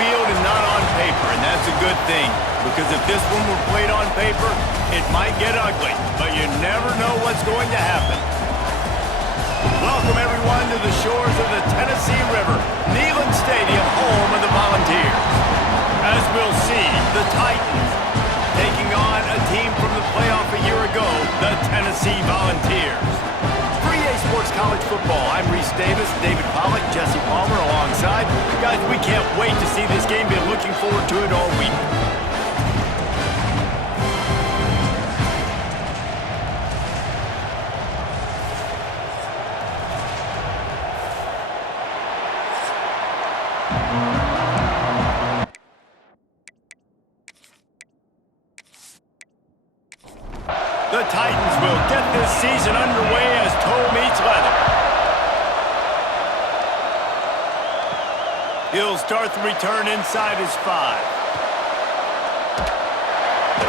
field and not on paper, and that's a good thing. Because if this one were played on paper, it might get ugly, but you never know what's going to happen. Welcome, everyone, to the shores of the Tennessee River, Neyland Stadium, home of the Volunteers. As we'll see, the Titans taking on a team from the playoff a year ago, the Tennessee Volunteers. For EA Sports College Football, I'm Reese Davis, David Pollack, Jesse Palmer alongside. Guys, we can't wait to see this game. Been looking forward to it all week. The Titans will get this season underway as toe meets leather. He'll start the return inside his 5.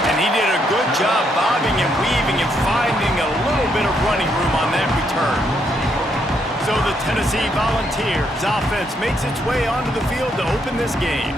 And he did a good job bobbing and weaving and finding a little bit of running room on that return. So the Tennessee Volunteers offense makes its way onto the field to open this game.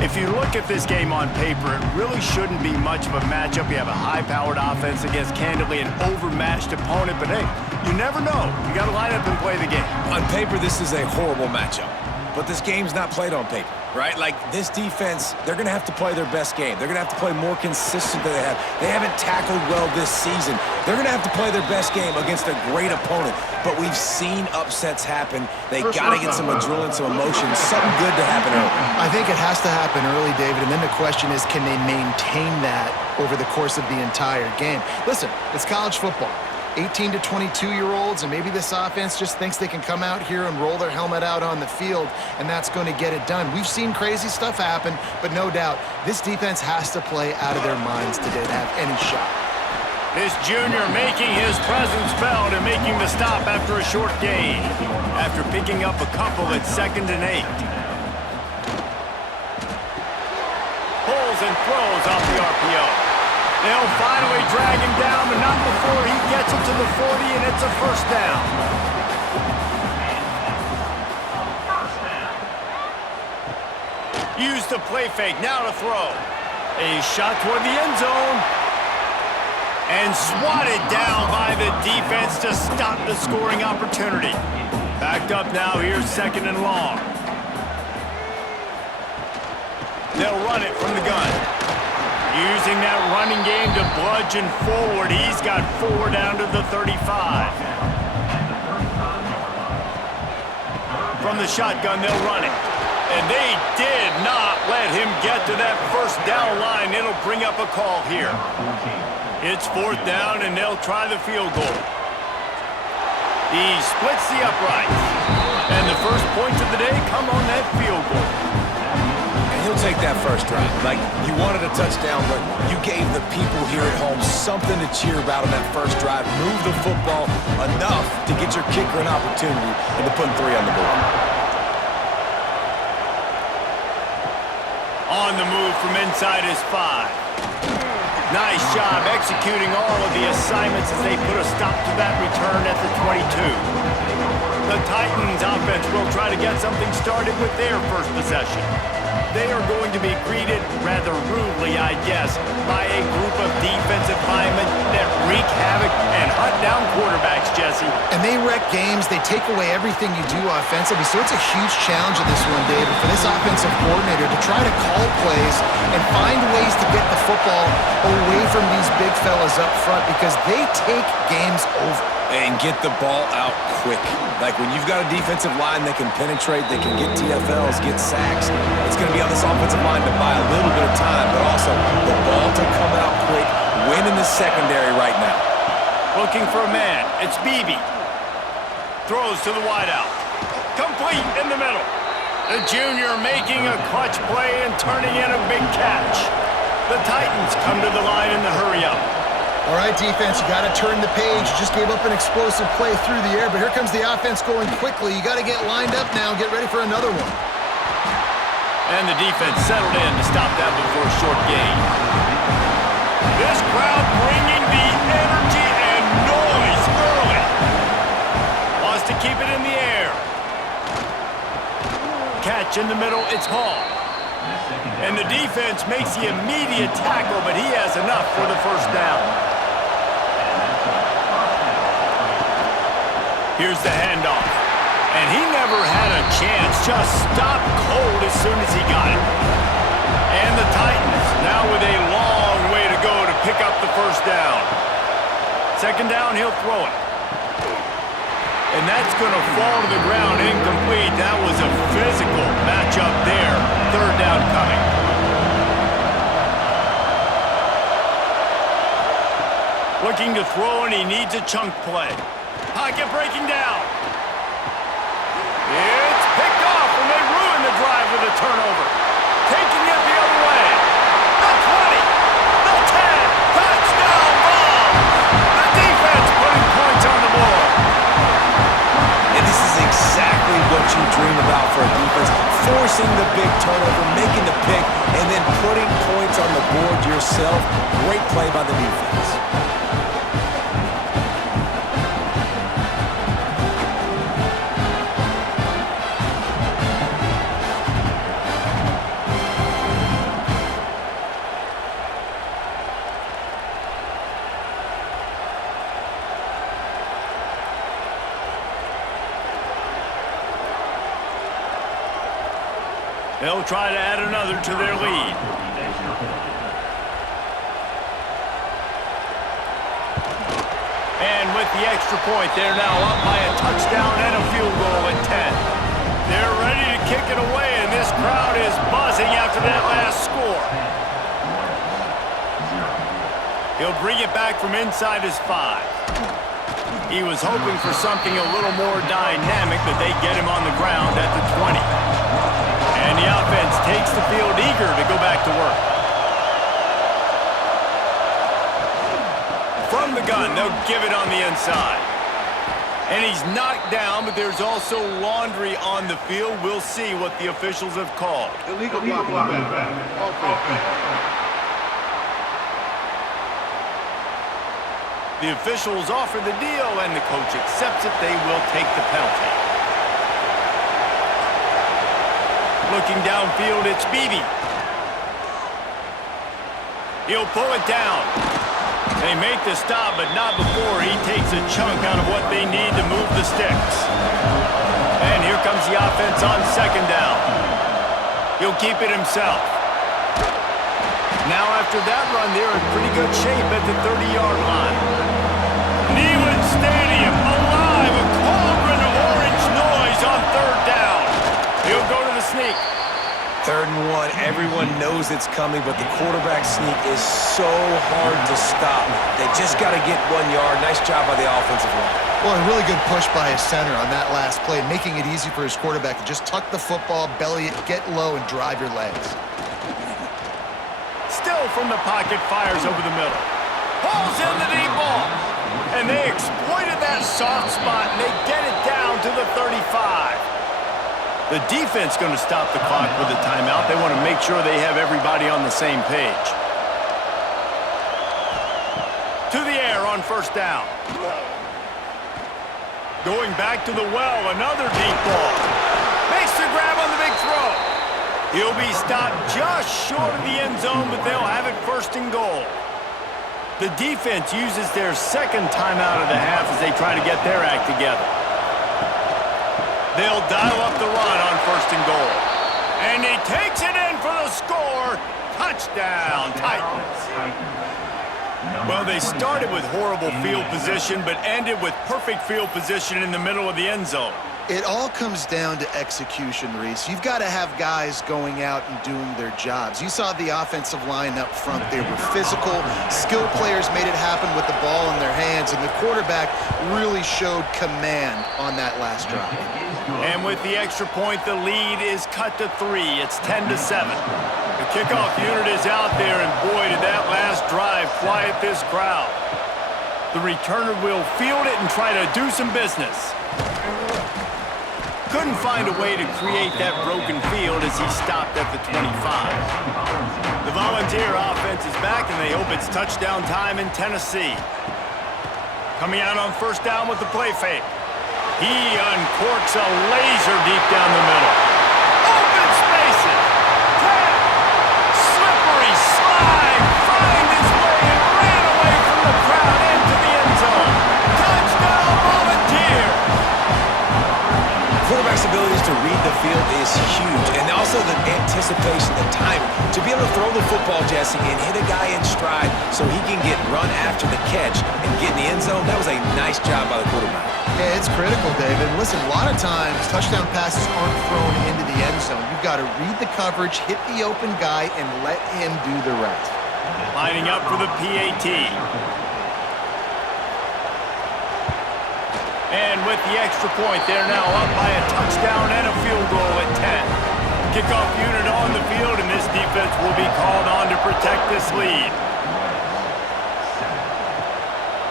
If you look at this game on paper, it really shouldn't be much of a matchup. You have a high-powered offense against, candidly, an overmatched opponent. But, hey, you never know. You got to line up and play the game. On paper, this is a horrible matchup. But this game's not played on paper, right? Like, this defense, they're going to have to play their best game. They're going to have to play more consistent than they have. They haven't tackled well this season. They're going to have to play their best game against a great opponent. But we've seen upsets happen. They got to get some adrenaline, some emotion, something good to happen early. I think it has to happen early, David, and then the question is, can they maintain that over the course of the entire game? Listen, it's college football. 18 to 22-year-olds, and maybe this offense just thinks they can come out here and roll their helmet out on the field, and that's going to get it done. We've seen crazy stuff happen, but no doubt, this defense has to play out of their minds today to have any shot. This junior making his presence felt and making the stop after a short gain. After picking up a couple at 2nd and 8. Pulls and throws off the RPO. They'll finally drag him down, but not before he gets it to the 40, and it's a first down. Use the play fake, now to throw. A shot toward the end zone. And swatted down by the defense to stop the scoring opportunity. Backed up now, here's 2nd and long. They'll run it from the gun. Using that running game to bludgeon forward. He's got 4 down to the 35. From the shotgun, they'll run it. And they did not let him get to that first down line. It'll bring up a call here. It's 4th down, and they'll try the field goal. He splits the uprights. And the first points of the day come on that field goal. He'll take that first drive. Like, you wanted a touchdown, but you gave the people here at home something to cheer about on that first drive. Move the football enough to get your kicker an opportunity and to put 3 on the board. On the move from inside his 5. Nice job executing all of the assignments as they put a stop to that return at the 22. The Titans offense will try to get something started with their first possession. They are going to be greeted rather rudely, I guess, by a group of defensive linemen that wreak havoc and hunt down quarterbacks, Jesse. And they wreck games. They take away everything you do offensively. So it's a huge challenge in this one, David, for this offensive coordinator to try to call plays and find ways to get the football away from these big fellas up front because they take games over. And get the ball out quick. Like, when you've got a defensive line that can penetrate, they can get TFLs, get sacks, it's going to be on this offensive line to buy a little bit of time, but also the ball to come out quick, win in the secondary right now. Looking for a man. It's Beebe. Throws to the wideout. Complete in the middle. The junior making a clutch play and turning in a big catch. The Titans come to the line in the hurry-up. All right, defense, you got to turn the page. Just gave up an explosive play through the air, but here comes the offense going quickly. You got to get lined up now and get ready for another one. And the defense settled in to stop that before a short gain. This crowd bringing the energy and noise early. Wants to keep it in the air. Catch in the middle, it's Hall. And the defense makes the immediate tackle, but he has enough for the first down. Here's the handoff. And he never had a chance, just stopped cold as soon as he got it. And the Titans now with a long way to go to pick up the first down. Second down, he'll throw it. And that's going to fall to the ground incomplete. That was a physical matchup there. Third down coming. Looking to throw, and he needs a chunk play. Pocket breaking down. It's picked off, and they ruin the drive with a turnover. Taking it the other way. The 20, the 10, touchdown ball. The defense putting points on the board. And this is exactly what you dream about for a defense. Forcing the big turnover, making the pick, and then putting points on the board yourself. Great play by the defense. They'll try to add another to their lead. And with the extra point, they're now up by a touchdown and a field goal at 10. They're ready to kick it away, and this crowd is buzzing after that last score. He'll bring it back from inside his 5. He was hoping for something a little more dynamic, but they get him on the ground at the 20. And the offense takes the field eager to go back to work. From the gun, they'll give it on the inside. And he's knocked down, but there's also laundry on the field. We'll see what the officials have called. Illegal block. The officials offer the deal, and the coach accepts it. They will take the penalty. Looking downfield, it's Beebe. He'll pull it down. They make the stop, but not before he takes a chunk out of what they need to move the sticks. And here comes the offense on second down. He'll keep it himself. Now after that run, they're in pretty good shape at the 30-yard line. Neyland Stadium alive, a cauldron of orange noise on third down. He'll go to the sneak. 3rd and 1, everyone knows it's coming, but the quarterback sneak is so hard to stop. They just got to get 1 yard. Nice job by the offensive line. Well, a really good push by his center on that last play, making it easy for his quarterback to just tuck the football, belly it, get low, and drive your legs. Still from the pocket, fires over the middle. Pulls in the deep ball. And they exploited that soft spot, and they get it down to the 35. The defense going to stop the clock with a timeout. They want to make sure they have everybody on the same page. To the air on first down. Going back to the well, another deep ball. Makes the grab on the big throw. He'll be stopped just short of the end zone, but they'll have it first and goal. The defense uses their second timeout of the half as they try to get their act together. They'll dial up the run on first and goal. And he takes it in for the score. Touchdown, Titans. Well, they started with horrible field position, but ended with perfect field position in the middle of the end zone. It all comes down to execution, Reese. You've got to have guys going out and doing their jobs. You saw the offensive line up front. They were physical. Skilled players made it happen with the ball in their hands, and the quarterback really showed command on that last drive. And with the extra point, the lead is cut to 3. It's 10-7. The kickoff unit is out there, and boy, did that last drive quiet this crowd. The returner will field it and try to do some business. Couldn't find a way to create that broken field as he stopped at the 25. The Volunteer offense is back, and they hope it's touchdown time in Tennessee. Coming out on first down with the play fake. He uncorks a laser deep down the middle. Open spaces. Pass. field is huge. And also the anticipation, the timing. To be able to throw the football, Jesse, and hit a guy in stride so he can get run after the catch and get in the end zone, that was a nice job by the quarterback. Yeah, it's critical, David. Listen, a lot of times touchdown passes aren't thrown into the end zone. You've got to read the coverage, hit the open guy, and let him do the rest. Lining up for the PAT. And with the extra point, they're now up by a touchdown and a field goal at 10. Kickoff unit on the field, and this defense will be called on to protect this lead.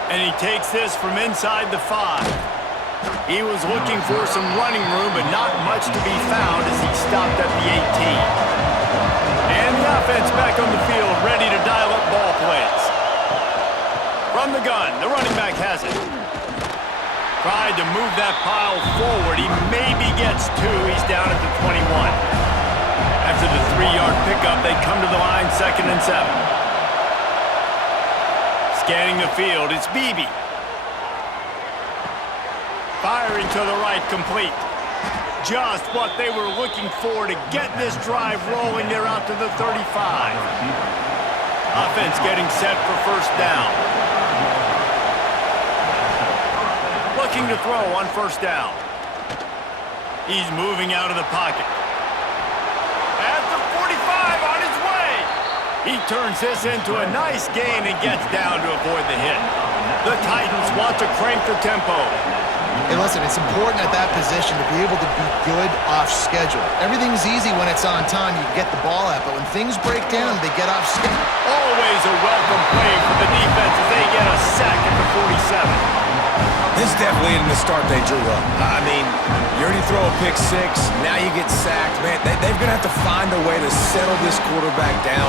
And he takes this from inside the 5. He was looking for some running room, but not much to be found as he stopped at the 18. And the offense back on the field, ready to dial up ball plays. From the gun, the running back has it. Tried to move that pile forward. He maybe gets 2. He's down at the 21. After the 3-yard pickup, they come to the line, 2nd and 7. Scanning the field, it's Beebe. Firing to the right, complete. Just what they were looking for to get this drive rolling. They're out to the 35. Offense getting set for first down. Looking to throw on first down. He's moving out of the pocket. At the 45, on his way. He turns this into a nice gain and gets down to avoid the hit. The Titans want to crank the tempo. Hey, listen, it's important at that position to be able to be good off schedule. Everything's easy when it's on time. You can get the ball out, but when things break down, they get off schedule. Always a welcome play for the defense as they get a sack at the 47. This definitely isn't the start they drew up. I mean, you already throw a pick 6, now you get sacked. Man, they're going to have to find a way to settle this quarterback down,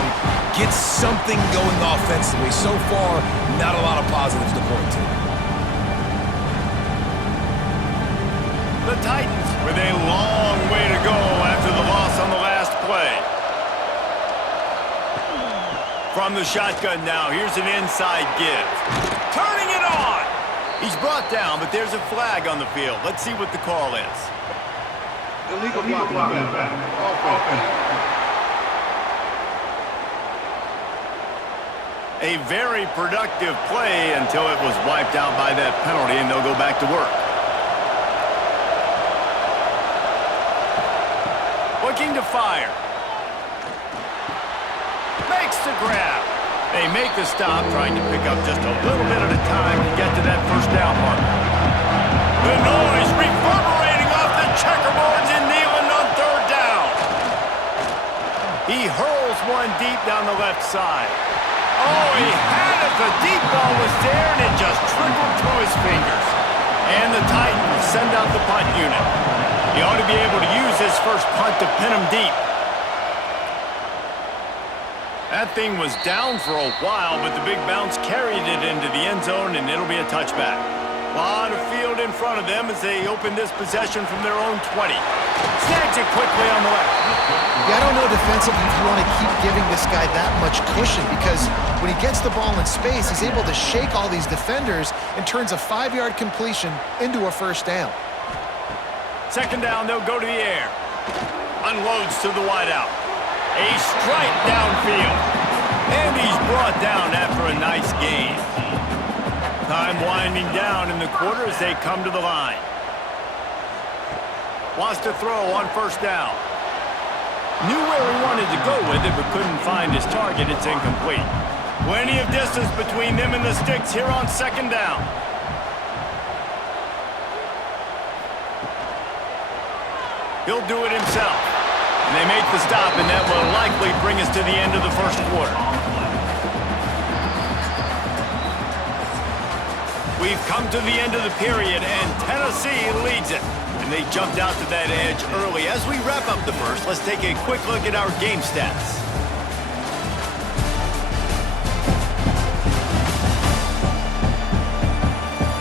get something going offensively. So far, not a lot of positives to point to. The Titans with a long way to go after the loss on the last play. From the shotgun now, here's an inside give. Turning it on! He's brought down, but there's a flag on the field. Let's see what the call is. Illegal blocking. Offense. A very productive play until it was wiped out by that penalty, and they'll go back to work. Looking to fire. Makes the grab. They make the stop, trying to pick up just a little bit at a time to get to that first down mark. The noise reverberating off the checkerboards and kneeling on third down. He hurls one deep down the left side. Oh, he had it. The deep ball was there, and it just trickled through his fingers. And the Titans send out the punt unit. He ought to be able to use his first punt to pin him deep. That thing was down for a while, but the big bounce carried it into the end zone, and it'll be a touchback. A lot of field in front of them as they open this possession from their own 20. Snags it quickly on the left. Yeah, I don't know defensively if you want to keep giving this guy that much cushion, because when he gets the ball in space, he's able to shake all these defenders and turns a 5-yard completion into a first down. Second down, they'll go to the air. Unloads to the wideout. A strike downfield. And he's brought down after a nice gain. Time winding down in the quarter as they come to the line. Wants to throw on first down. Knew where he wanted to go with it, but couldn't find his target. It's incomplete. Plenty of distance between them and the sticks here on second down. He'll do it himself. And they make the stop, and that will likely bring us to the end of the first quarter. We've come to the end of the period, and Tennessee leads it. And they jumped out to that edge early. As we wrap up the first, let's take a quick look at our game stats.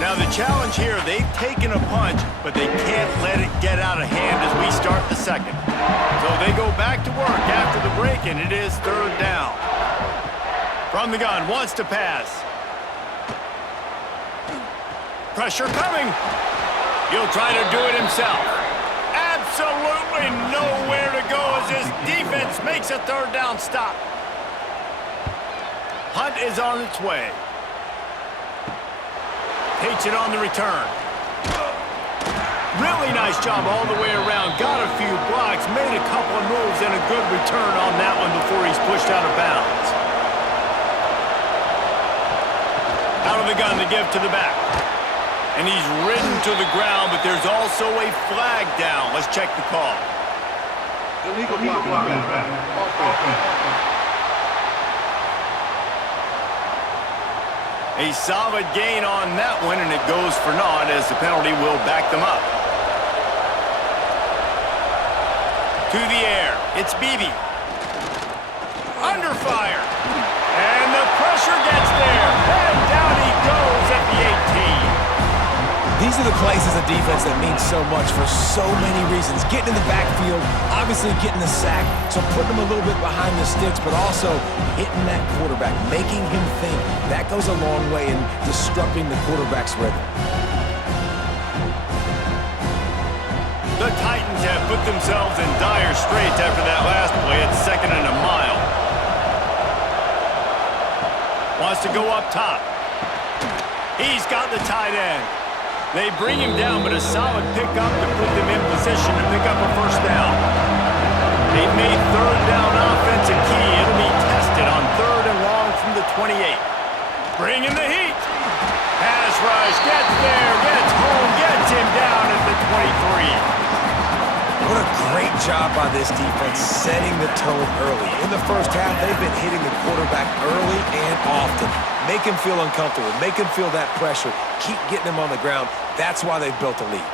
Now the challenge here, they've taken a punch, but they can't let it get out of hand as we start the second. So they go back to work after the break, and it is third down. From the gun, wants to pass. Pressure coming. He'll try to do it himself. Absolutely Really nowhere to go as this defense makes a third down stop. Hunt is on its way. Takes it on the return. Really nice job all the way around. Got a few blocks, made a couple of moves, and a good return on that one before he's pushed out of bounds. Out of the gun to give to the back. And he's ridden to the ground, but there's also a flag down. Let's check the call. Illegal blocking back. Offense. A solid gain on that one, and it goes for naught as the penalty will back them up. To the air, it's Beebe. Under fire. And the pressure gets there. And down he goes at the 18. These are the plays as a defense that mean so much for so many reasons. Getting in the backfield, obviously getting the sack, so putting them a little bit behind the sticks, but also hitting that quarterback, making him think. That goes a long way in disrupting the quarterback's rhythm. The Titans have put themselves in dire straits after that last play. It's 2nd and a mile. Wants to go up top. He's got the tight end. They bring him down, but a solid pickup to put them in position to pick up a first down. They've made third down offense a key. It'll be tested on 3rd and long from the 28. Bring in the heat. Pass rush, gets there, gets home, gets him down at the 23. What a great job by this defense setting the tone early. In the first half, they've been hitting the quarterback early and often. Make him feel uncomfortable. Make him feel that pressure. Keep getting him on the ground. That's why they've built a lead.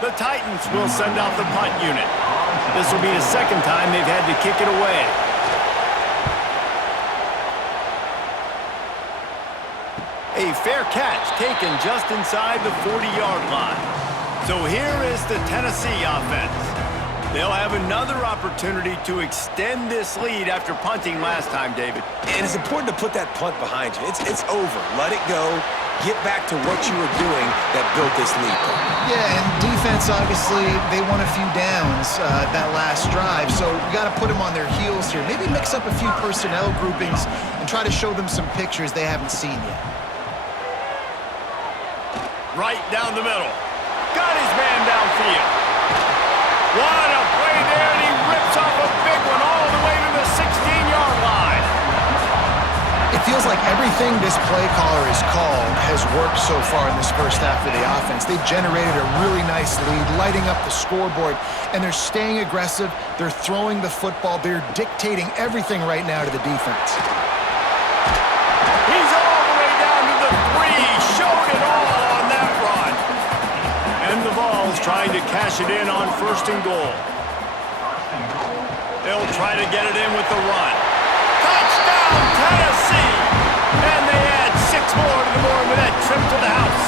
The Titans will send out the punt unit. This will be the 2nd time they've had to kick it away. A fair catch taken just inside the 40-yard line. So here is the Tennessee offense. They'll have another opportunity to extend this lead after punting last time, David. And it's important to put that punt behind you. It's over. Let it go. Get back to what you were doing that built this lead. Yeah, and defense, obviously, they won a few downs that last drive, so we got to put them on their heels here. Maybe mix up a few personnel groupings and try to show them some pictures they haven't seen yet. Right down the middle. Got his man downfield. What a play there, and he rips off a big one all the way to the 16-yard line. It feels like everything this play caller has called has worked so far in this first half of the offense. They've generated a really nice lead, lighting up the scoreboard, and they're staying aggressive. They're throwing the football. They're dictating everything right now to the defense. He's all the way down to the 3. Showed it all on that run. And the Vols trying to cash it in on 1st and goal. They'll try to get it in with the run. Touchdown, Tennessee! And they add 6 more to the board with that trip to the house.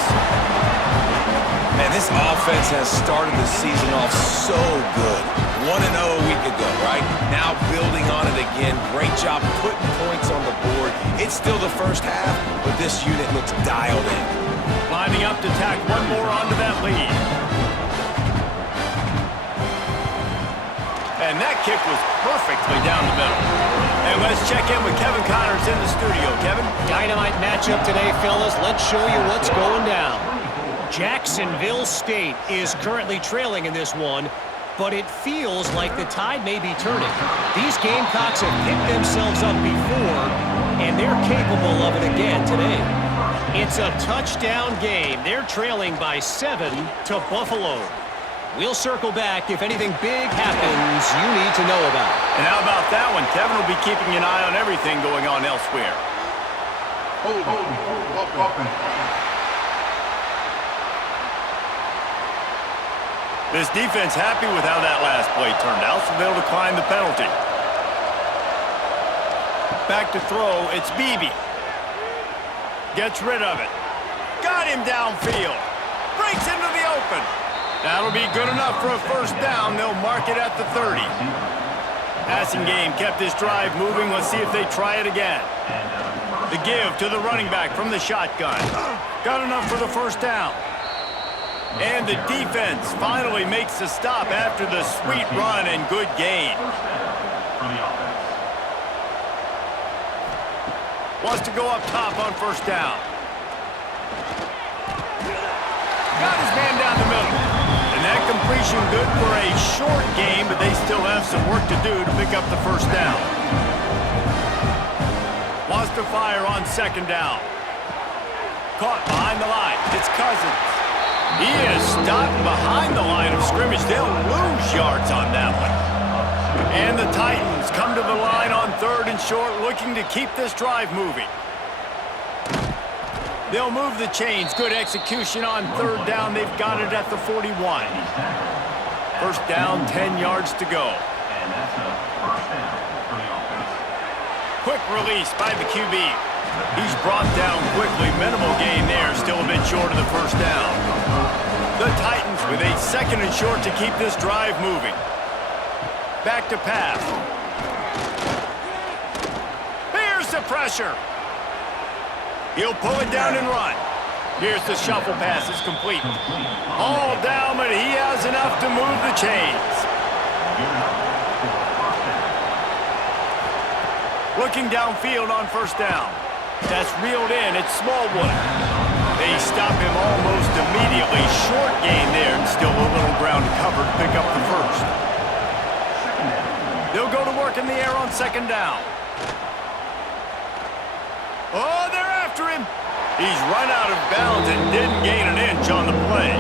Man, this offense has started the season off so good. 1-0 a week ago, right? Now building on it again. Great job putting points on the board. It's still the first half, but this unit looks dialed in. Lining up to tack one more onto that lead. And that kick was perfectly down the middle. And let's check in with Kevin Connors in the studio. Kevin? Dynamite matchup today, fellas. Let's show you what's going down. Jacksonville State is currently trailing in this one, but it feels like the tide may be turning. These Gamecocks have picked themselves up before, and they're capable of it again today. It's a touchdown game. They're trailing by 7 to Buffalo. We'll circle back if anything big happens you need to know about. And how about that one? Kevin will be keeping an eye on everything going on elsewhere. Hold. This defense happy with how that last play turned out, so they'll decline the penalty. Back to throw, it's Beebe. Gets rid of it. Got him downfield. Breaks into the open. That'll be good enough for a first down. They'll mark it at the 30. Passing game kept this drive moving. Let's see if they try it again. The give to the running back from the shotgun. Got enough for the first down. And the defense finally makes the stop after the sweet run and good gain. Wants to go up top on first down. Got his man down the middle. And that completion good for a short game, but they still have some work to do to pick up the first down. Wants to fire on second down. Caught behind the line. It's Cousins. He is stopped behind the line of scrimmage. They'll lose yards on that one. And the Titans come to the line on third and short, looking to keep this drive moving. They'll move the chains. Good execution on third down. They've got it at the 41. First down, 10 yards to go. Quick release by the QB. He's brought down quickly. Minimal gain there. Still a bit short of the first down. The Titans with a second and short to keep this drive moving. Back to pass. Here's the pressure. He'll pull it down and run. Here's the shuffle pass. It's complete. All down, but he has enough to move the chains. Looking downfield on first down. That's reeled in. It's Smallwood. They stop him almost immediately. Short gain there, and still a little ground covered to pick up the first. They'll go to work in the air on second down. Oh, they're after him. He's run out of bounds and didn't gain an inch on the play.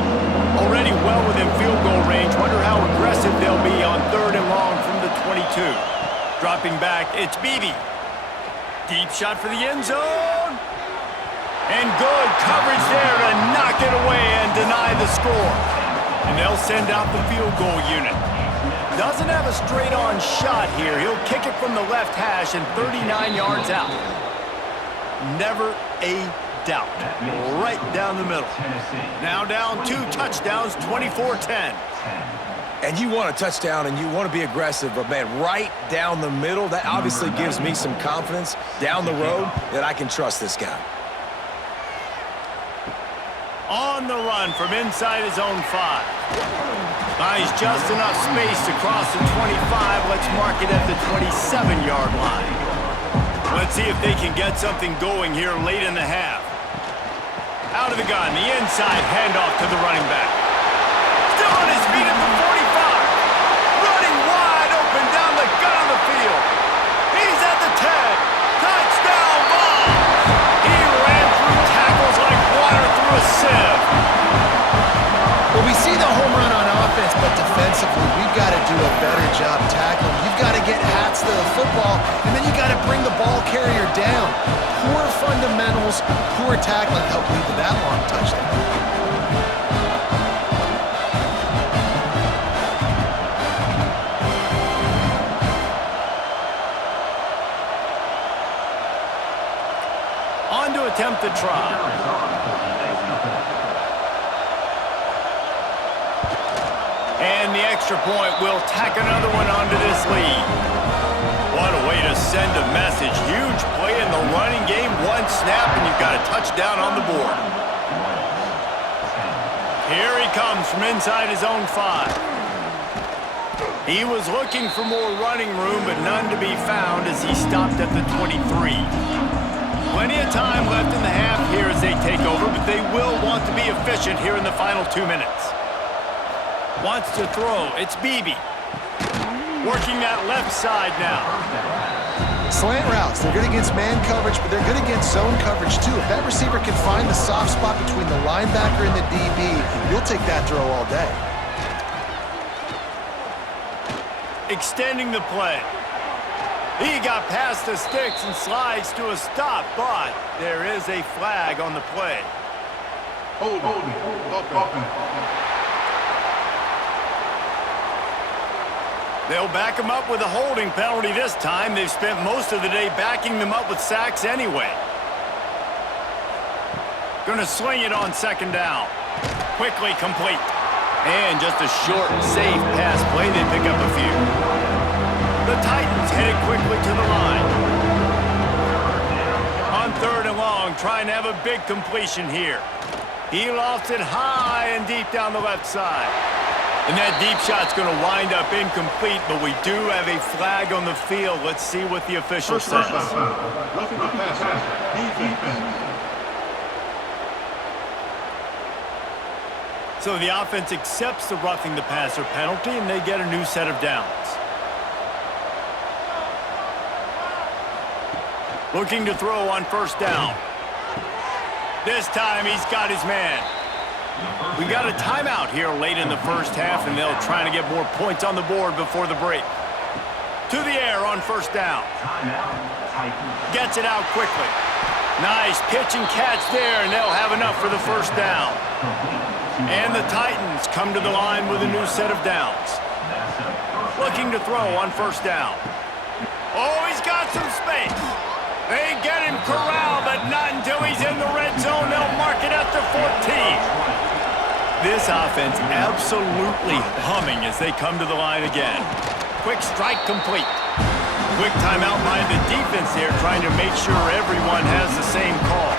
Already well within field goal range. Wonder how aggressive they'll be on third and long from the 22. Dropping back, it's Beebe. Deep shot for the end zone. And good coverage there to knock it away and deny the score. And they'll send out the field goal unit. Doesn't have a straight-on shot here. He'll kick it from the left hash and 39 yards out. Never a doubt. Right down the middle. Now down 2 touchdowns, 24-10. And you want a touchdown and you want to be aggressive, but man, right down the middle, that obviously gives me some confidence down the road that I can trust this guy. On the run from inside his own 5. Buys just enough space to cross the 25. Let's mark it at the 27-yard line. Let's see if they can get something going here late in the half. Out of the gun, the inside handoff to the running back. Still on his feet at the 45. Running wide open down the gut of the field. He's at the 10. Touchdown ball. He ran through tackles like water through a sieve. Well, we see the home run on offense, but defensively, we've got to do a better job tackling. You've got to get hats to the football, and then you got to bring the ball carrier down. Poor fundamentals, poor tackling helped lead to that long touchdown. On to attempt the try. And the extra point will tack another one onto this lead. What a way to send a message. Huge play in the running game. One snap, and you've got a touchdown on the board. Here he comes from inside his own 5. He was looking for more running room, but none to be found as he stopped at the 23. Plenty of time left in the half here as they take over, but they will want to be efficient here in the final 2 minutes. Wants to throw. It's Beebe. Working that left side now. Slant routes, they're good against man coverage, but they're good against zone coverage too. If that receiver can find the soft spot between the linebacker and the DB, you'll take that throw all day. Extending the play. He got past the sticks and slides to a stop, but there is a flag on the play. Hold on. They'll back him up with a holding penalty this time. They've spent most of the day backing them up with sacks anyway. Gonna sling it on second down. Quickly complete. And just a short, safe pass play. They pick up a few. The Titans headed quickly to the line. On third and long, trying to have a big completion here. He lofts it high and deep down the left side. And that deep shot's going to wind up incomplete, but we do have a flag on the field. Let's see what the official says. Roughing the passer. Defense. So the offense accepts the roughing the passer penalty, and they get a new set of downs. Looking to throw on first down. This time he's got his man. We got a timeout here late in the first half, and they'll try to get more points on the board before the break. To the air on first down. Gets it out quickly. Nice pitch and catch there, and they'll have enough for the first down. And the Titans come to the line with a new set of downs. Looking to throw on first down. Oh, he's got some space. They get him corralled, but not until he's in the red zone. They'll mark it at the 14. This offense absolutely humming as they come to the line again. Quick strike complete. Quick timeout by the defense there, trying to make sure everyone has the same call.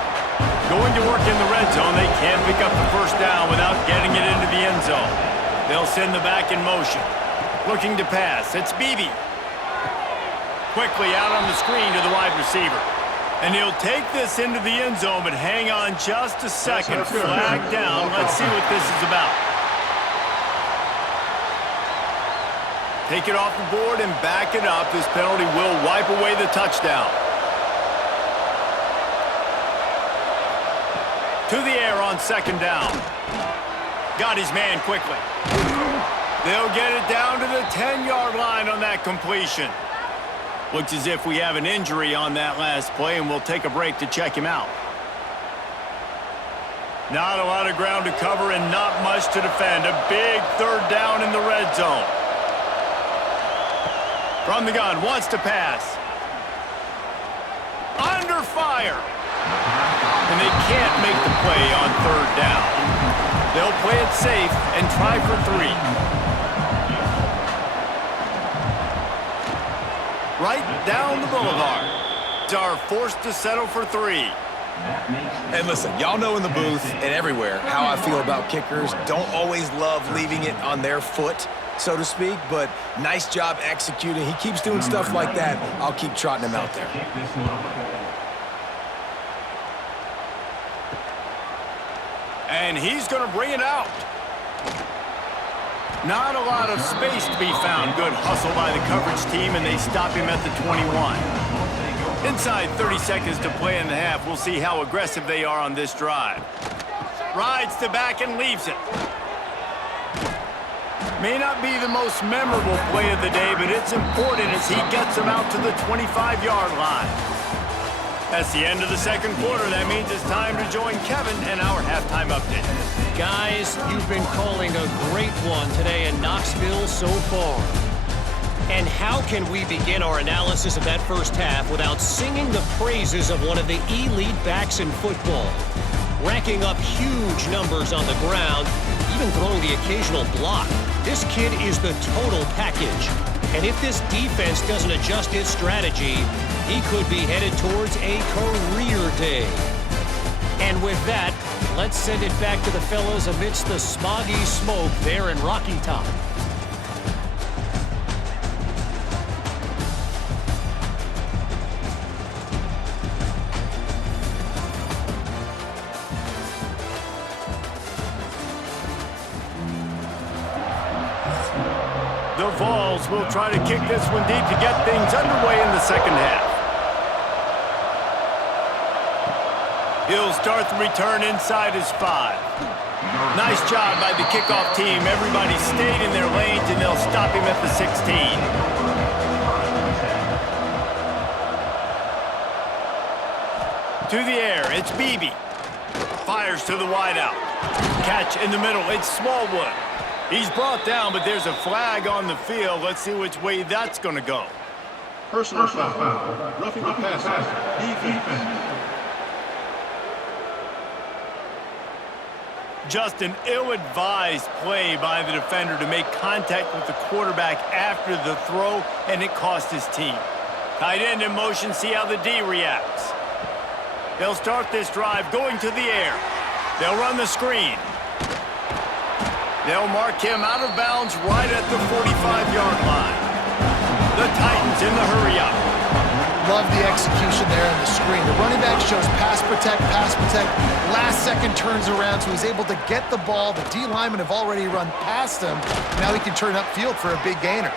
Going to work in the red zone, they can't pick up the first down without getting it into the end zone. They'll send the back in motion. Looking to pass, it's Beebe. Quickly out on the screen to the wide receiver. And he'll take this into the end zone, but hang on just a second. Flag down. Let's see what this is about. Take it off the board and back it up. This penalty will wipe away the touchdown. To the air on second down. Got his man quickly. They'll get it down to the 10-yard line on that completion. Looks as if we have an injury on that last play, and we'll take a break to check him out. Not a lot of ground to cover and not much to defend. A big third down in the red zone. From the gun, wants to pass. Under fire. And they can't make the play on third down. They'll play it safe and try for 3. Right down the boulevard. Are forced to settle for 3. And listen, y'all know in the booth and everywhere how I feel about kickers. Don't always love leaving it on their foot, so to speak, but nice job executing. He keeps doing stuff like that. I'll keep trotting him out there. And he's going to bring it out. Not a lot of space to be found. Good hustle by the coverage team, and they stop him at the 21. Inside 30 seconds to play in the half. We'll see how aggressive they are on this drive. Rides to back and leaves it. May not be the most memorable play of the day, but it's important as he gets them out to the 25-yard line. That's the end of the second quarter. That means it's time to join Kevin and our halftime update. Guys, you've been calling a great one today in Knoxville so far. And how can we begin our analysis of that first half without singing the praises of one of the elite backs in football? Racking up huge numbers on the ground, even throwing the occasional block. This kid is the total package. And if this defense doesn't adjust its strategy, he could be headed towards a career day. And with that, let's send it back to the fellas amidst the smoggy smoke there in Rocky Top. The Vols will try to kick this one deep to get things underway in the second half. He'll start the return inside his 5. Nice job by the kickoff team. Everybody stayed in their lanes, and they'll stop him at the 16. To the air, it's Beebe. Fires to the wideout. Catch in the middle, it's Smallwood. He's brought down, but there's a flag on the field. Let's see which way that's going to go. Personal foul. Roughing the passer. Defense. Just an ill-advised play by the defender to make contact with the quarterback after the throw, and it cost his team. Tight end in motion, see how the D reacts. They'll start this drive going to the air. They'll run the screen. They'll mark him out of bounds right at the 45-yard line. The Titans in the hurry-up. Love the execution there on the screen. The running back shows pass protect, last second turns around, so he's able to get the ball. The D linemen have already run past him. Now he can turn upfield for a big gainer.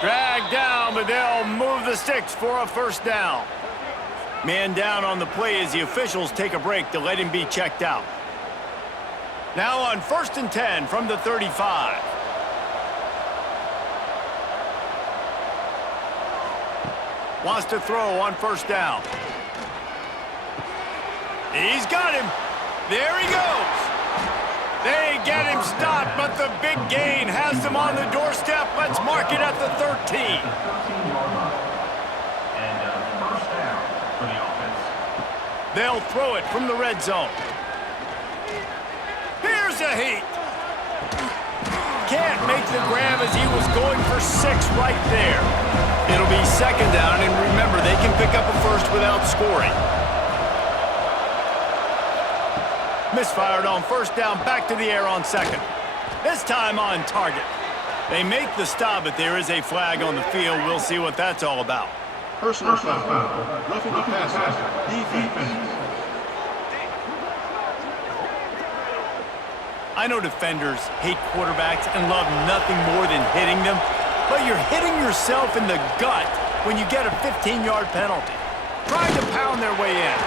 Dragged down, but they'll move the sticks for a first down. Man down on the play as the officials take a break to let him be checked out. Now on 1st and 10 from the 35. Wants to throw on first down. He's got him. There he goes. They get him stopped, but the big gain has them on the doorstep. Let's mark it at the 13. They'll throw it from the red zone. Here's a heat. Can't make the grab as he was going for 6 right there. It'll be second down, and remember, they can pick up a first without scoring. Misfired on first down, back to the air on second. This time on target. They make the stop, but there is a flag on the field. We'll see what that's all about. Personal foul. Roughing the passer. Defense. I know defenders hate quarterbacks and love nothing more than hitting them, but you're hitting yourself in the gut when you get a 15-yard penalty. Trying to pound their way in.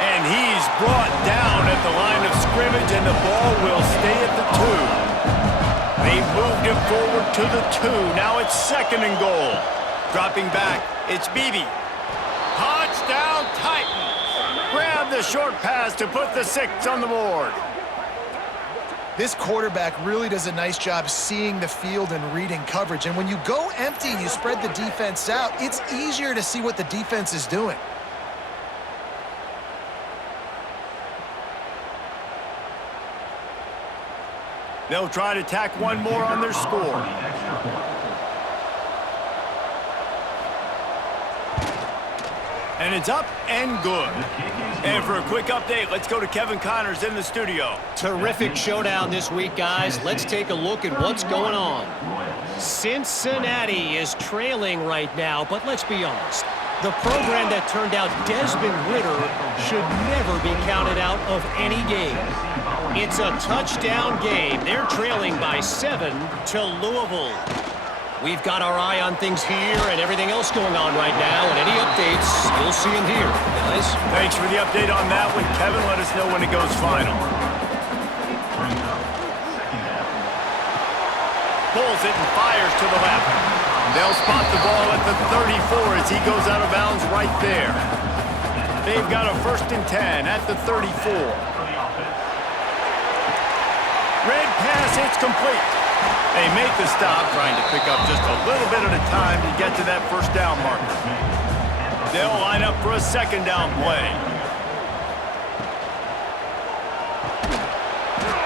And he's brought down at the line of scrimmage, and the ball will stay at the 2. They moved it forward to the 2. Now it's second and goal. Dropping back, it's Beebe. Touchdown Titans. Grab the short pass to put the 6 on the board. This quarterback really does a nice job seeing the field and reading coverage. And when you go empty and you spread the defense out, it's easier to see what the defense is doing. They'll try to tack one more on their score. And it's up and good. And for a quick update, let's go to Kevin Connors in the studio. Terrific showdown this week, guys. Let's take a look at what's going on. Cincinnati is trailing right now, but let's be honest. The program that turned out Desmond Ridder should never be counted out of any game. It's a touchdown game. They're trailing by 7 to Louisville. We've got our eye on things here and everything else going on right now, and any updates, you'll see them here. Guys? Thanks for the update on that one, Kevin. Let us know when it goes final. Pulls it and fires to the left. They'll spot the ball at the 34 as he goes out of bounds right there. They've got a 1st and 10 at the 34. Red pass, it's complete. They make the stop, trying to pick up just a little bit at a time to get to that first down marker. They'll line up for a second down play.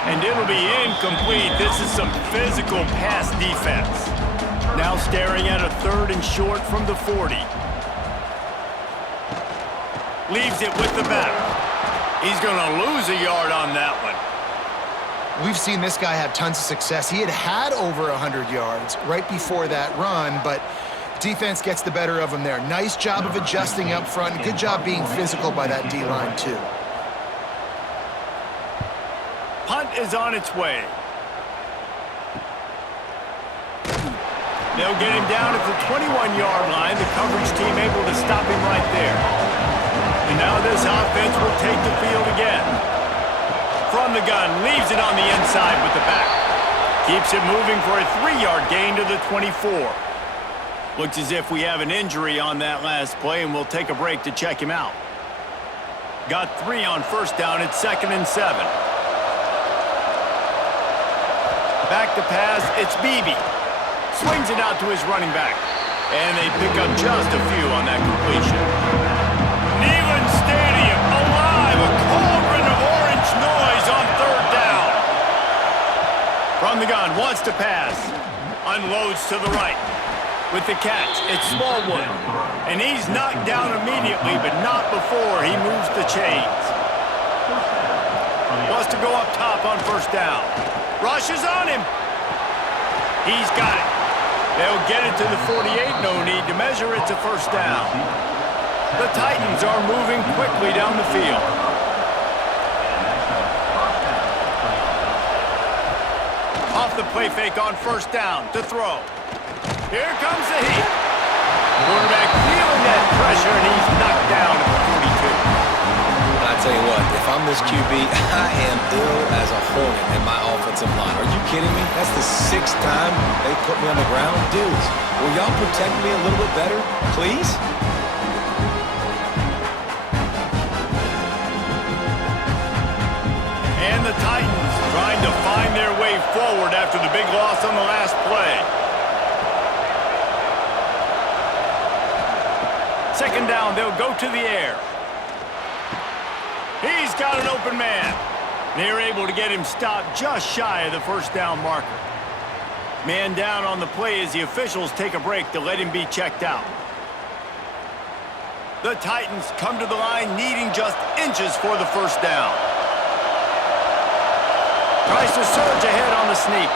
And it'll be incomplete. This is some physical pass defense. Now staring at a 3rd and short from the 40. Leaves it with the back. He's going to lose a yard on that one. We've seen this guy have tons of success. He had over 100 yards right before that run, but defense gets the better of him there. Nice job of adjusting up front. Good job being physical by that D-line, too. Punt is on its way. They'll get him down at the 21-yard line. The coverage team able to stop him right there. And now this offense will take the field again. From the gun, leaves it on the inside with the back. Keeps it moving for a 3-yard gain to the 24. Looks as if we have an injury on that last play, and we'll take a break to check him out. Got 3 on first down. It's 2nd and 7. Back to pass, it's Beebe. Swings it out to his running back. And they pick up just a few on that completion. Neyland Stadium, alive, a cauldron of orange noise on 3rd down. From the gun, wants to pass. Unloads to the right. With the catch, it's Smallwood. And he's knocked down immediately, but not before he moves the chains. wants to go up top on first down. Rushes on him. He's got it. They'll get it to the 48. No need to measure. It's a first down. The Titans are moving quickly down the field. Off the play fake on first down to throw. Here comes the heat. Quarterback feeling that pressure, and he's knocked down at the 42. I tell you what, if I'm this QB, I am ill as a hornet in my offensive line. Are you kidding me? That's the 6th time they put me on the ground. Dudes, will y'all protect me a little bit better, please? And the Titans trying to find their way forward after the big loss on the last play. Second down, they'll go to the air. He's got an open man. They're able to get him stopped just shy of the first down marker. Man down on the play as the officials take a break to let him be checked out. The Titans come to the line needing just inches for the first down. Tries to surge ahead on the sneak.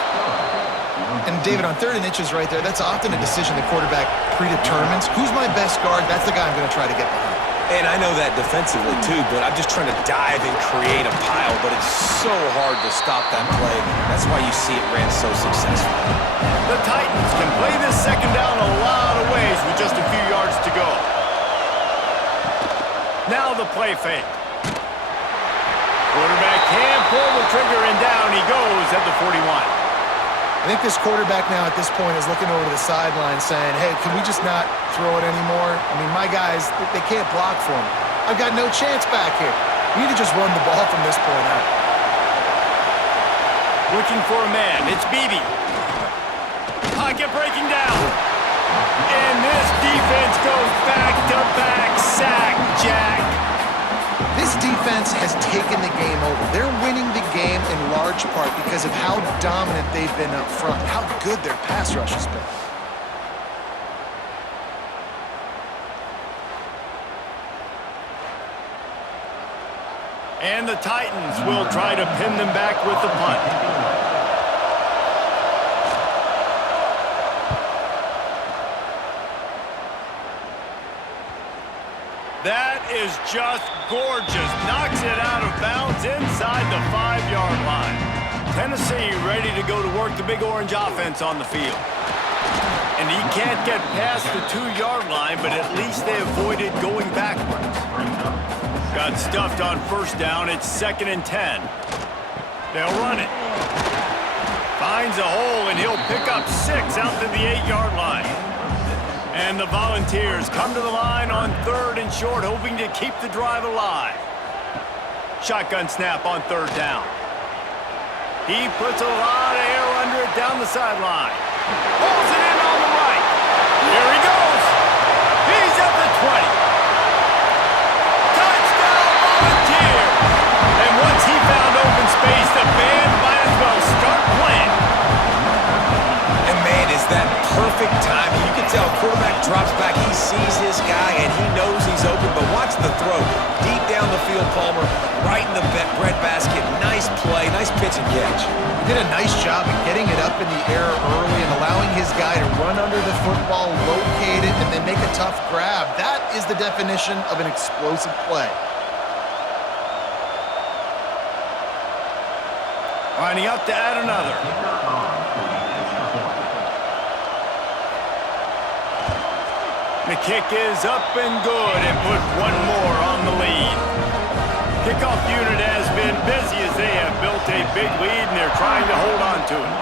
And David, on 3rd and inches right there, that's often a decision the quarterback predetermines. Who's my best guard? That's the guy I'm going to try to get behind. And I know that defensively too, but I'm just trying to dive and create a pile, but it's so hard to stop that play. That's why you see it ran so successfully. The Titans can play this second down a lot of ways with just a few yards to go. Now the play fake. Quarterback can't pull the trigger, and down he goes at the 41. I think this quarterback now at this point is looking over to the sideline saying, hey, can we just not throw it anymore? I mean, my guys, they can't block for me. I've got no chance back here. We need to just run the ball from this point out. Looking for a man. It's Beebe. Pocket breaking down. And this defense goes back-to-back sack, Jack. This defense has taken the game over. They're winning the game in large part because of how dominant they've been up front, how good their pass rush has been. And the Titans will try to pin them back with the punt. That is just gorgeous. Knocks it out of bounds inside the 5-yard line. Tennessee ready to go to work the Big Orange offense on the field. And he can't get past the 2-yard line, but at least they avoided going backwards. Got stuffed on first down. It's 2nd and 10. They'll run it. Finds a hole, and he'll pick up 6 out to the 8-yard line. And the Volunteers come to the line on 3rd and short, hoping to keep the drive alive. Shotgun snap on 3rd down. He puts a lot of air under it down the sideline. Pulls it in on the right. Here he goes. He's at the 20. Touchdown, Volunteers. And once he found open space, the band might as well start playing. And man, is that perfect timing. You can tell quarterback drops back, he sees his guy, and he knows he's open, but watch the throw. Deep down the field, Palmer, right in the breadbasket. Nice play, nice pitch and catch. He did a nice job of getting it up in the air early and allowing his guy to run under the football, locate it, and then make a tough grab. That is the definition of an explosive play. Lining up to add another. The kick is up and good, and put one more on the lead. Kickoff unit has been busy as they have built a big lead, and they're trying to hold on to it.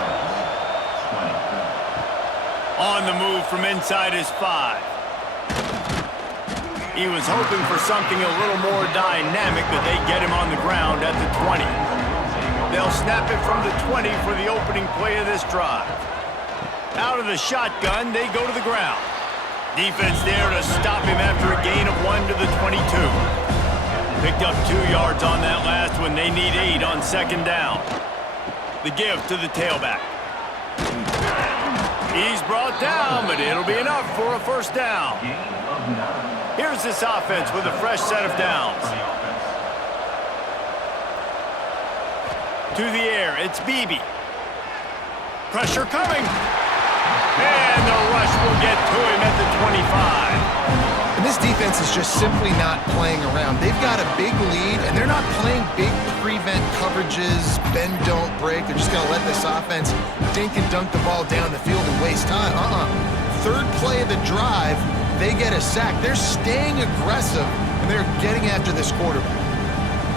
On the move from inside his 5. He was hoping for something a little more dynamic, but they get him on the ground at the 20. They'll snap it from the 20 for the opening play of this drive. Out of the shotgun, they go to the ground. Defense there to stop him after a gain of 1 to the 22. Picked up 2 yards on that last one. They need 8 on 2nd down. The give to the tailback. He's brought down, but it'll be enough for a first down. Here's this offense with a fresh set of downs. to the air. It's Beebe. Pressure coming. And the rush will get to him at the 25. And this defense is just simply not playing around. They've got a big lead, and they're not playing big prevent coverages, bend, don't break. They're just going to let this offense dink and dunk the ball down the field and waste time. Third play of the drive, they get a sack. They're staying aggressive, and they're getting after this quarterback.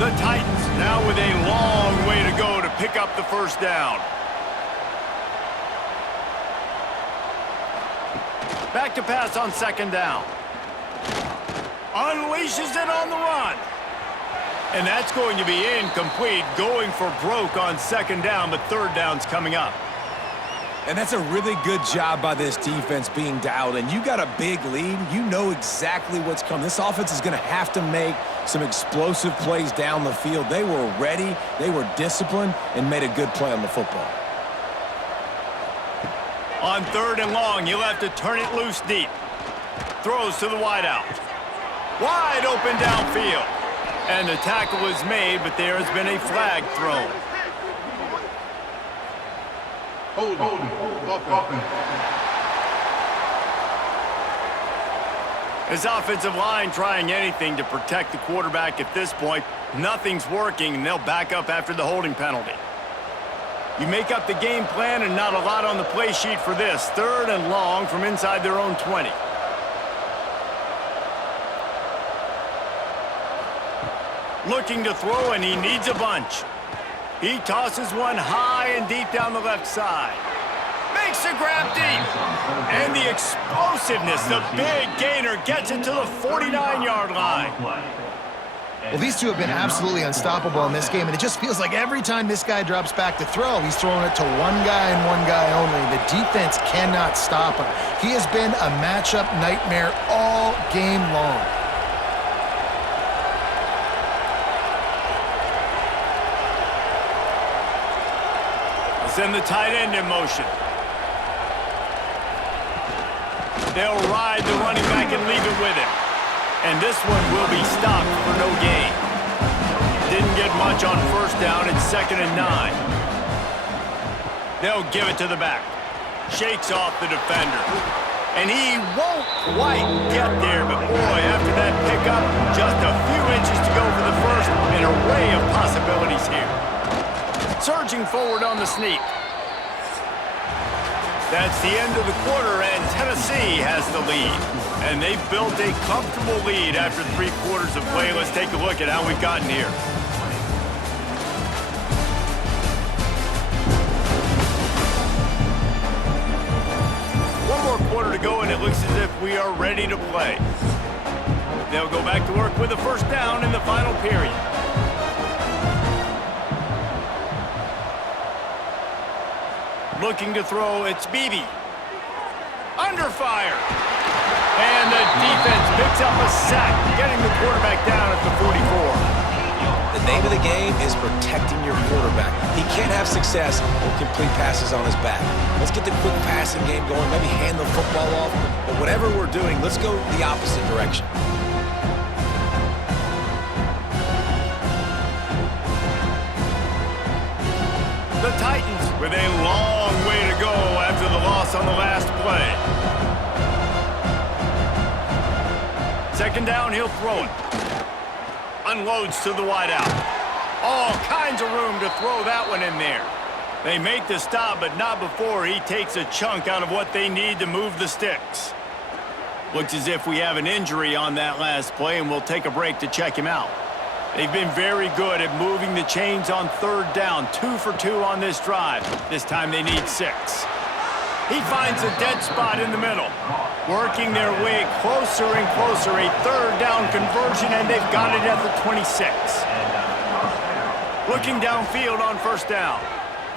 The Titans now with a long way to go to pick up the first down. Back to pass on second down. Unleashes it on the run. And that's going to be incomplete, going for broke on second down, but third down's coming up. And that's a really good job by this defense being dialed in. You got a big lead. You know exactly what's coming. This offense is going to have to make some explosive plays down the field. They were ready, they were disciplined, and made a good play on the football. On third and long, you'll have to turn it loose deep. Throws to the wideout. Wide open downfield. And the tackle is made, but there has been a flag thrown. Hold on. His offensive line trying anything to protect the quarterback at this point. Nothing's working, and they'll back up after the holding penalty. You make up the game plan and not a lot on the play sheet for this. Third and long from inside their own 20. Looking to throw, and he needs a bunch. He tosses one high and deep down the left side. Makes a grab deep. And the explosiveness, the big gainer, gets it to the 49-yard line. Well, these two have been absolutely unstoppable in this game, and it just feels like every time this guy drops back to throw, he's throwing it to one guy and one guy only. The defense cannot stop him. He has been a matchup nightmare all game long. Send the tight end in motion. They'll ride the running back and leave it with him. And this one will be stopped for no gain. Didn't get much on first down. It's 2nd and 9. They'll give it to the back. Shakes off the defender. And he won't quite get there, but boy, after that pickup, just a few inches to go for the first. An array of possibilities here. Surging forward on the sneak. That's the end of the quarter, and Tennessee has the lead. And they've built a comfortable lead after 3 quarters of play. Let's take a look at how we've gotten here. One more quarter to go, and it looks as if we are ready to play. They'll go back to work with a first down in the final period. Looking to throw, it's Beebe. Under fire. And the defense picks up a sack, getting the quarterback down at the 44. The name of the game is protecting your quarterback. He can't have success or complete passes on his back. Let's get the quick passing game going, maybe hand the football off. But whatever we're doing, let's go the opposite direction. The Titans with a long way to go after the loss on the last play. 2nd down, he'll throw it. Unloads to the wideout. All kinds of room to throw that one in there. They make the stop, but not before he takes a chunk out of what they need to move the sticks. Looks as if we have an injury on that last play, and we'll take a break to check him out. They've been very good at moving the chains on 3rd down. 2 for 2 on this drive. This time they need 6. He finds a dead spot in the middle. Working their way closer and closer. A 3rd down conversion, and they've got it at the 26. Looking downfield on 1st down.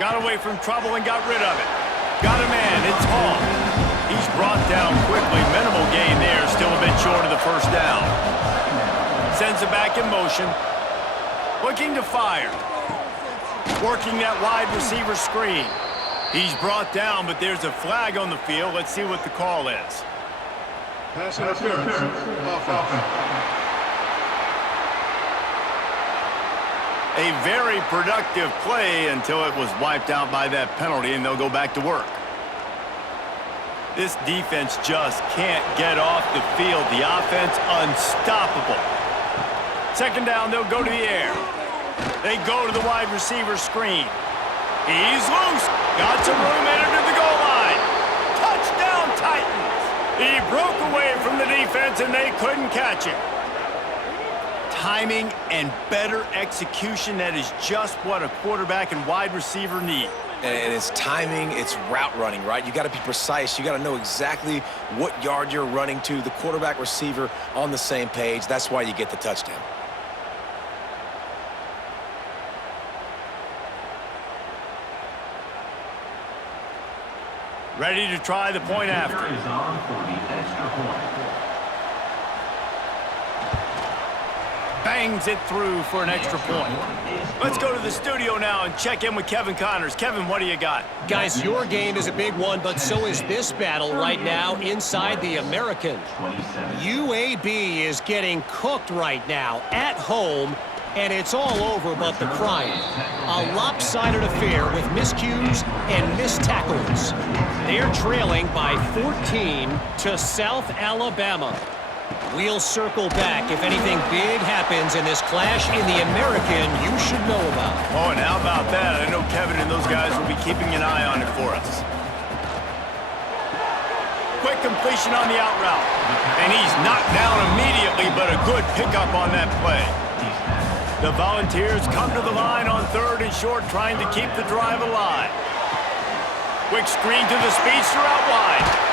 Got away from trouble and got rid of it. Got a man. It's Hall. He's brought down quickly. Minimal gain there. Still a bit short of the 1st down. Sends it back in motion. Looking to fire. Working that wide receiver screen. He's brought down, but there's a flag on the field. Let's see what the call is. Pass interference. Offense. A very productive play until it was wiped out by that penalty, and they'll go back to work. This defense just can't get off the field. The offense unstoppable. Second down, they'll go to the air. They go to the wide receiver screen. He's loose. Got some room headed to the goal line. Touchdown, Titans. He broke away from the defense, and they couldn't catch it. Timing and better execution, that is just what a quarterback and wide receiver need. And it's timing, it's route running, right? You got to be precise. You got to know exactly what yard you're running to. The quarterback, receiver on the same page. That's why you get the touchdown. Ready to try the point after. Bangs it through for an extra point. Let's go to the studio now and check in with Kevin Connors. Kevin, what do you got? Guys, your game is a big one, but so is this battle right now inside the American. UAB is getting cooked right now at home, and it's all over but the crying. A lopsided affair with miscues and missed tackles. They're trailing by 14 to South Alabama. We'll circle back if anything big happens in this clash in the American you should know about. Oh, and how about that? I know Kevin and those guys will be keeping an eye on it for us. Quick completion on the out route. And he's knocked down immediately, but a good pickup on that play. The Volunteers come to the line on 3rd and short, trying to keep the drive alive. Quick screen to the speedster out wide.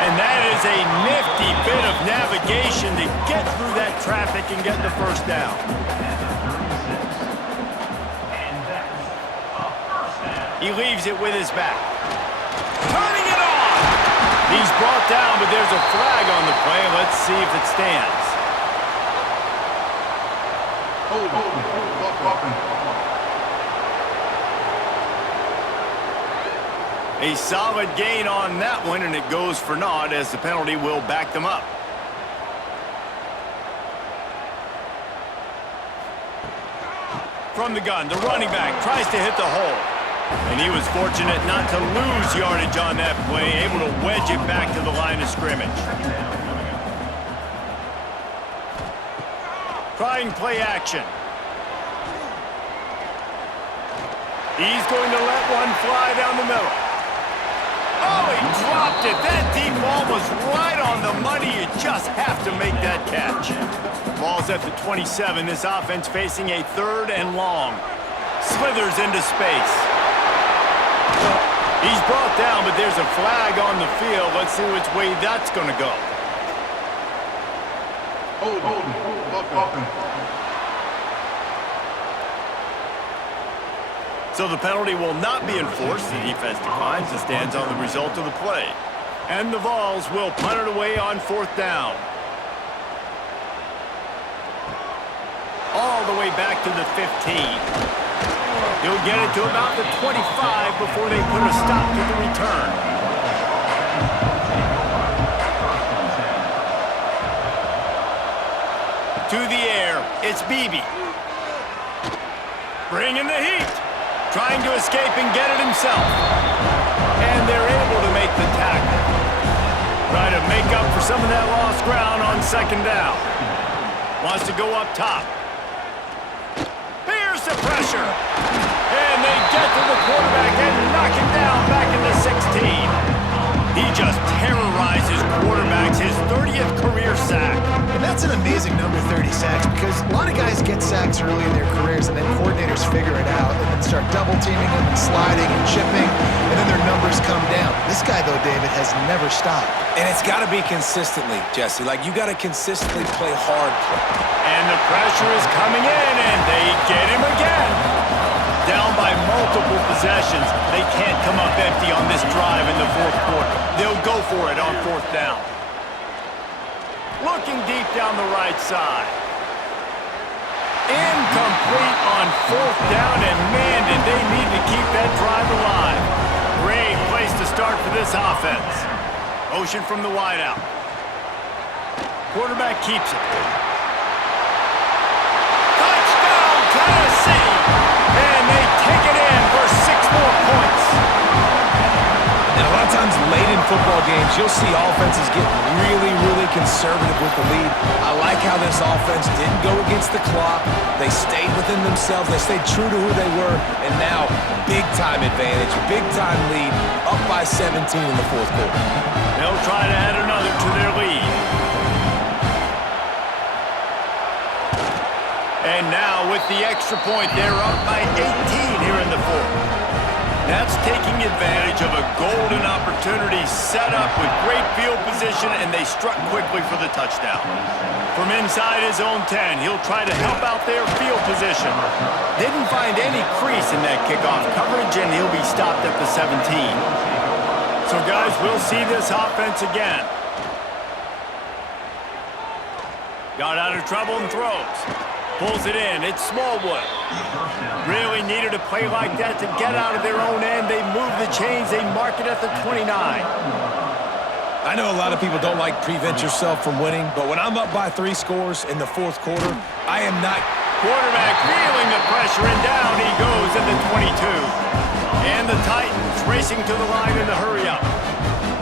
And that is a nifty bit of navigation to get through that traffic and get the first down. He leaves it with his back. Turning it on! He's brought down, but there's a flag on the play. Let's see if it stands. A solid gain on that one, and it goes for naught as the penalty will back them up. From the gun, the running back tries to hit the hole. And he was fortunate not to lose yardage on that play, able to wedge it back to the line of scrimmage. Trying play action. He's going to let one fly down the middle. Oh, he dropped it. That deep ball was right on the money. You just have to make that catch. Ball's at the 27. This offense facing a 3rd and long. Slithers into space. He's brought down, but there's a flag on the field. Let's see which way that's going to go. So the penalty will not be enforced. The defense declines and stands on the result of the play. And the Vols will punt it away on 4th down. All the way back to the 15. He'll get it to about the 25 before they put a stop to the return. To the air, it's Beebe. Bringing the heat. Trying to escape and get it himself. And they're able to make the tackle. Trying to make up for some of that lost ground on 2nd down. Wants to go up top. Here's the pressure. And they get to the quarterback and knock him down back in the 16. He just terrorizes quarterbacks, his 30th career sack. And that's an amazing number, 30 sacks, because a lot of guys get sacks early in their careers, and then coordinators figure it out and then start double-teaming them and sliding and chipping, and then their numbers come down. This guy, though, David, has never stopped. And it's got to be consistently, Jesse. Like, you got to consistently play hard. And the pressure is coming in, and they get him again. Down by multiple possessions. They can't come up empty on this drive in the 4th quarter. They'll go for it on 4th down. Looking deep down the right side. Incomplete on 4th down, and man, did they need to keep that drive alive. Great place to start for this offense. Motion from the wideout. Quarterback keeps it. Touchdown, Tennessee. And they take it in for 6 more points. And a lot of times late in football games, you'll see offenses get really, really conservative with the lead. I like how this offense didn't go against the clock. They stayed within themselves. They stayed true to who they were. And now, big-time advantage, big-time lead, up by 17 in the fourth quarter. They'll try to add another to their lead. And now, with the extra point, they're up by 18 here in the fourth. That's taking advantage of a golden opportunity set up with great field position, and they struck quickly for the touchdown. From inside his own 10, he'll try to help out their field position. Didn't find any crease in that kickoff coverage, and he'll be stopped at the 17. So, guys, we'll see this offense again. Got out of trouble and throws. Pulls it in. It's Smallwood. Really needed a play like that to get out of their own end. They move the chains. They mark it at the 29. I know a lot of people don't like prevent yourself from winning, but when I'm up by 3 scores in the fourth quarter, I am not. Quarterback feeling the pressure, and down he goes in the 22. And the Titans racing to the line in the hurry-up.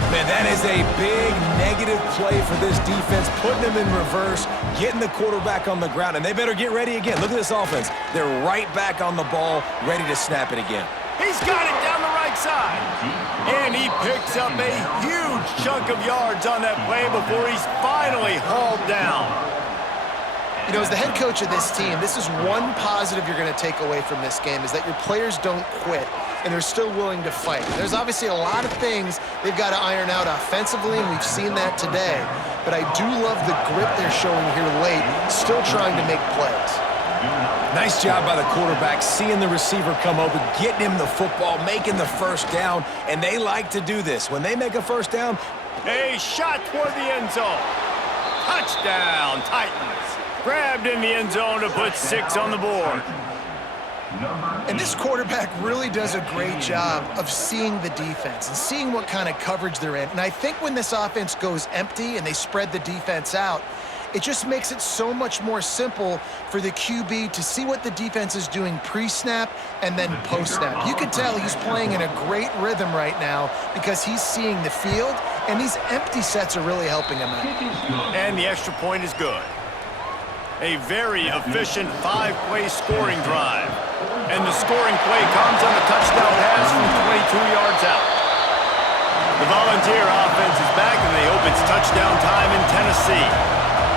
Man, that is a big negative play for this defense, putting them in reverse, getting the quarterback on the ground, and they better get ready again. Look at this offense. They're right back on the ball, ready to snap it again. He's got it down the right side. And he picks up a huge chunk of yards on that play before he's finally hauled down. You know, as the head coach of this team, this is one positive you're going to take away from this game, is that your players don't quit, and they're still willing to fight. There's obviously a lot of things they've got to iron out offensively, and we've seen that today. But I do love the grit they're showing here late, still trying to make plays. Nice job by the quarterback, seeing the receiver come open, getting him the football, making the first down, and they like to do this. When they make a first down, a shot toward the end zone. Touchdown, Titans. Grabbed in the end zone to put 6 on the board. And this quarterback really does a great job of seeing the defense and seeing what kind of coverage they're in. And I think when this offense goes empty and they spread the defense out, it just makes it so much more simple for the QB to see what the defense is doing pre-snap and then post-snap. You can tell he's playing in a great rhythm right now because he's seeing the field, and these empty sets are really helping him out. And the extra point is good. A very efficient 5-play scoring drive. And the scoring play comes on the touchdown pass from 22 yards out. The Volunteer offense is back, and they hope it's touchdown time in Tennessee.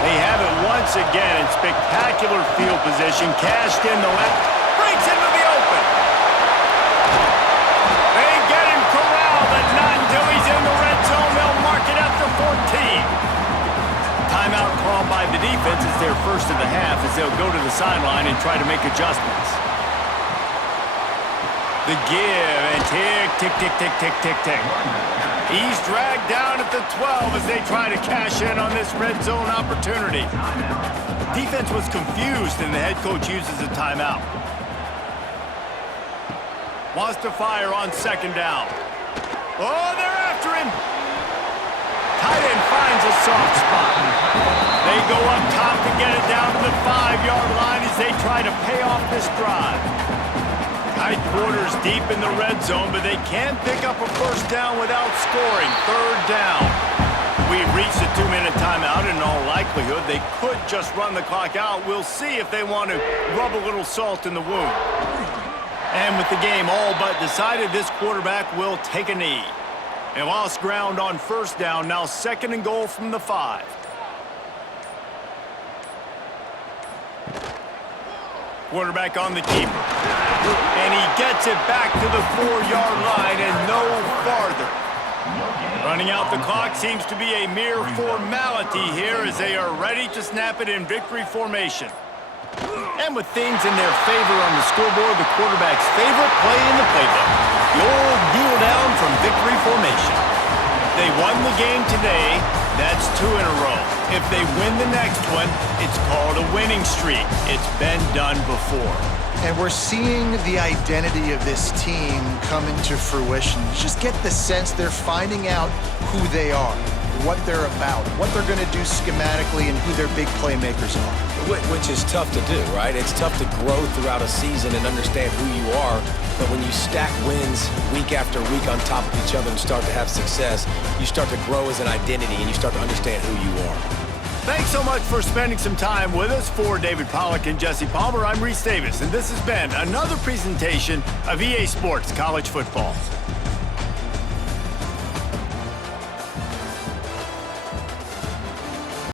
They have it once again in spectacular field position. Cashed in the left. Breaks into the open. They get him corralled, but not until he's in the red zone. They'll mark it after 14. Timeout called by the defense is their first of the half as they'll go to the sideline and try to make adjustments. The give, and tick, tick, tick, tick, tick, tick, tick. He's dragged down at the 12 as they try to cash in on this red zone opportunity. Defense was confused, and the head coach uses a timeout. Wants to fire on second down. Oh, they're after him. Tight end finds a soft spot. They go up top to get it down to the 5-yard line as they try to pay off this drive. Tight quarters deep in the red zone, but they can't pick up a first down without scoring. Third down. We've reached a 2-minute timeout, and in all likelihood, they could just run the clock out. We'll see if they want to rub a little salt in the wound. And with the game all but decided, this quarterback will take a knee. They lost ground on first down, now 2nd and goal from the 5. Quarterback on the keeper. And he gets it back to the 4-yard line and no farther. Running out the clock seems to be a mere formality here as they are ready to snap it in victory formation. And with things in their favor on the scoreboard, the quarterback's favorite play in the playbook. The old kneel down from victory formation. They won the game today. That's 2 in a row. If they win the next one, it's called a winning streak. It's been done before. And we're seeing the identity of this team come into fruition. You just get the sense they're finding out who they are. what they're about, what they're going to do schematically, and who their big playmakers are. Which is tough to do, right? It's tough to grow throughout a season and understand who you are. But when you stack wins week after week on top of each other and start to have success, you start to grow as an identity and you start to understand who you are. Thanks so much for spending some time with us. For David Pollack and Jesse Palmer, I'm Reese Davis, and this has been another presentation of EA Sports College Football.